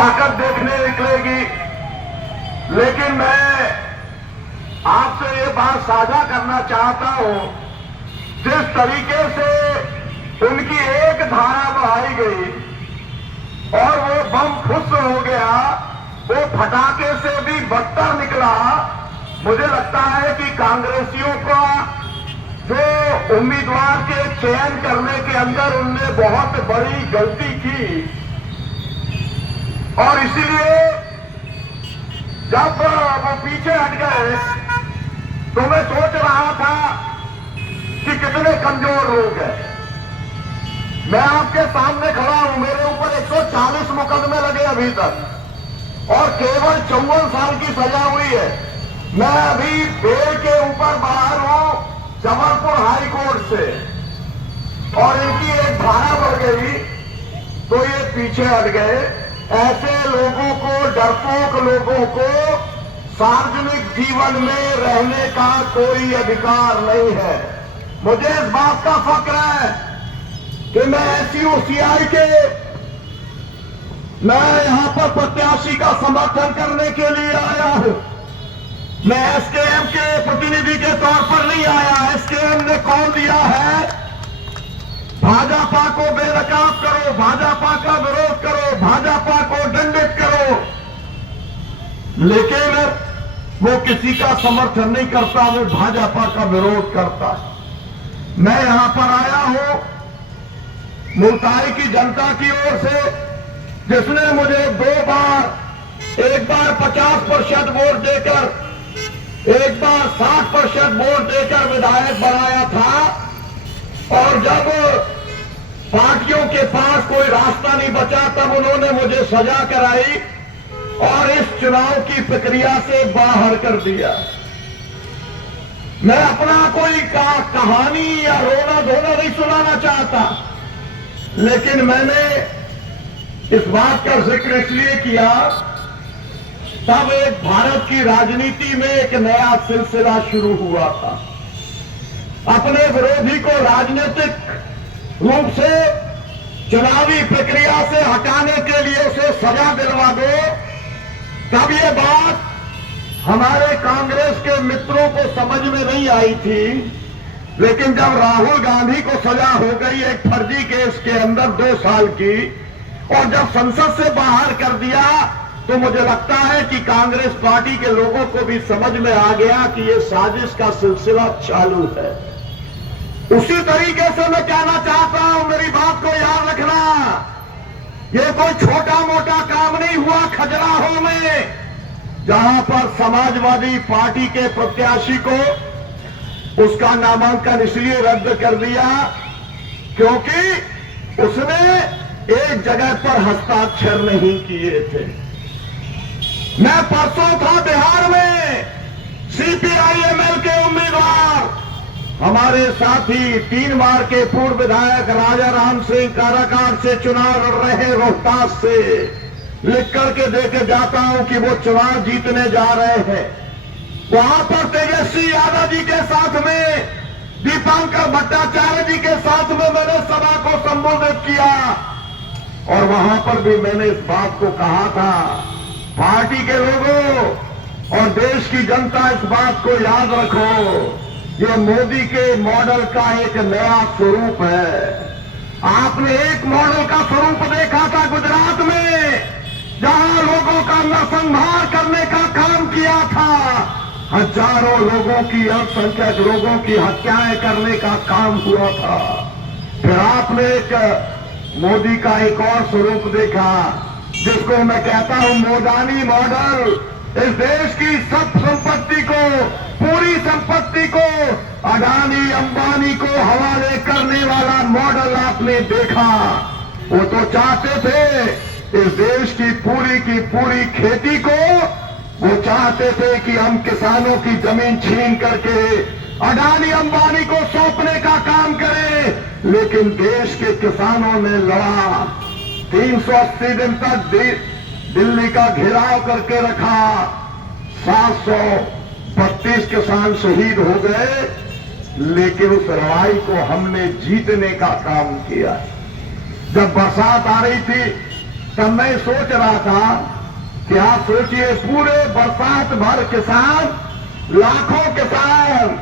ताकत देखने निकलेगी। लेकिन मैं आपसे ये बात साझा करना चाहता हूं, जिस तरीके से उनकी एक धारा बढ़ाई गई और वो बम फुस हो गया, वो फटाके से भी बदतर निकला। मुझे लगता है कि कांग्रेसियों का जो उम्मीदवार के चयन करने के अंदर उनने बहुत बड़ी गलती की और इसीलिए जब वो पीछे हट गए तो मैं सोच रहा था कि कितने कमजोर लोग हैं। मैं आपके सामने खड़ा हूं, मेरे ऊपर 140 मुकदमे लगे अभी तक और केवल 54 साल की सजा हुई है। मैं अभी बेल के ऊपर बाहर हूं जबलपुर हाई कोर्ट से और इनकी एक धारा बढ़ गई तो ये पीछे हट गए। ऐसे लोगों को, डरपोक लोगों को सार्वजनिक जीवन में रहने का कोई अधिकार नहीं है। मुझे इस बात का फक्र है कि मैं SUCI के मैं यहां पर प्रत्याशी का समर्थन करने के लिए आया हूं। मैं SKM के प्रतिनिधि के तौर पर नहीं आया। SKM ने कॉल दिया है भाजपा को बेनकाब करो, भाजपा का विरोध करो, भाजपा को दंडित करो, लेकिन वो किसी का समर्थन नहीं करता, वो भाजपा का विरोध करता है। मैं यहां पर आया हूं मुल्ताई की जनता की ओर से, जिसने मुझे 2 बार, एक बार 50% वोट देकर, एक बार 60% वोट देकर विधायक बनाया था और जब पार्टियों के पास कोई रास्ता नहीं बचा तब उन्होंने मुझे सजा कराई और इस चुनाव की प्रक्रिया से बाहर कर दिया। मैं अपना कोई कहानी या रोना धोना नहीं सुनाना चाहता, लेकिन मैंने इस बात का जिक्र इसलिए किया तब एक भारत की राजनीति में एक नया सिलसिला शुरू हुआ था। अपने विरोधी को राजनीतिक रूप से चुनावी प्रक्रिया से हटाने के लिए उसे सजा दिलवा दो। तब ये बात हमारे कांग्रेस के मित्रों को समझ में नहीं आई थी, लेकिन जब राहुल गांधी को सजा हो गई एक फर्जी केस के अंदर 2 साल की और जब संसद से बाहर कर दिया तो मुझे लगता है कि कांग्रेस पार्टी के लोगों को भी समझ में आ गया कि ये साजिश का सिलसिला चालू है। उसी तरीके से मैं कहना चाहता हूं, मेरी बात को याद रखना, ये कोई छोटा मोटा काम नहीं हुआ खजुराहो में, जहां पर समाजवादी पार्टी के प्रत्याशी को उसका नामांकन इसलिए रद्द कर दिया क्योंकि उसने एक जगह पर हस्ताक्षर नहीं किए थे। मैं परसों था बिहार में, CPI-ML के उम्मीदवार हमारे साथी 3 बार के पूर्व विधायक राजा राम सिंह काराकाट से चुनाव लड़ रहे रोहतास से, लिख करके देके जाता हूं कि वो चुनाव जीतने जा रहे हैं। वहां पर तेजस्वी यादव जी के साथ में, दीपांकर भट्टाचार्य जी के साथ में मैंने सभा को संबोधित किया और वहां पर भी मैंने इस बात को कहा था, पार्टी के लोगों और देश की जनता इस बात को याद रखो, ये मोदी के मॉडल का एक नया स्वरूप है। आपने एक मॉडल का स्वरूप देखा था गुजरात में, जहां लोगों का नरसंहार करने का काम किया था, हजारों लोगों की, अल्पसंख्यक लोगों की हत्याएं करने का काम हुआ था। फिर आपने एक मोदी का एक और स्वरूप देखा जिसको मैं कहता हूं मोदानी मॉडल। इस देश की सब संपत्ति को, पूरी संपत्ति को अडानी अंबानी को हवाले करने वाला मॉडल आपने देखा। वो तो चाहते थे इस देश की पूरी खेती को, वो चाहते थे कि हम किसानों की जमीन छीन करके अडानी अंबानी को सौंपने का काम करें, लेकिन देश के किसानों ने लड़ा। 380 दिन तक दिल्ली का घेराव करके रखा, 732 किसान शहीद हो गए, लेकिन उस लड़ाई को हमने जीतने का काम किया। जब बरसात आ रही थी तब मैं सोच रहा था कि आप सोचिए पूरे बरसात भर किसान, लाखों किसान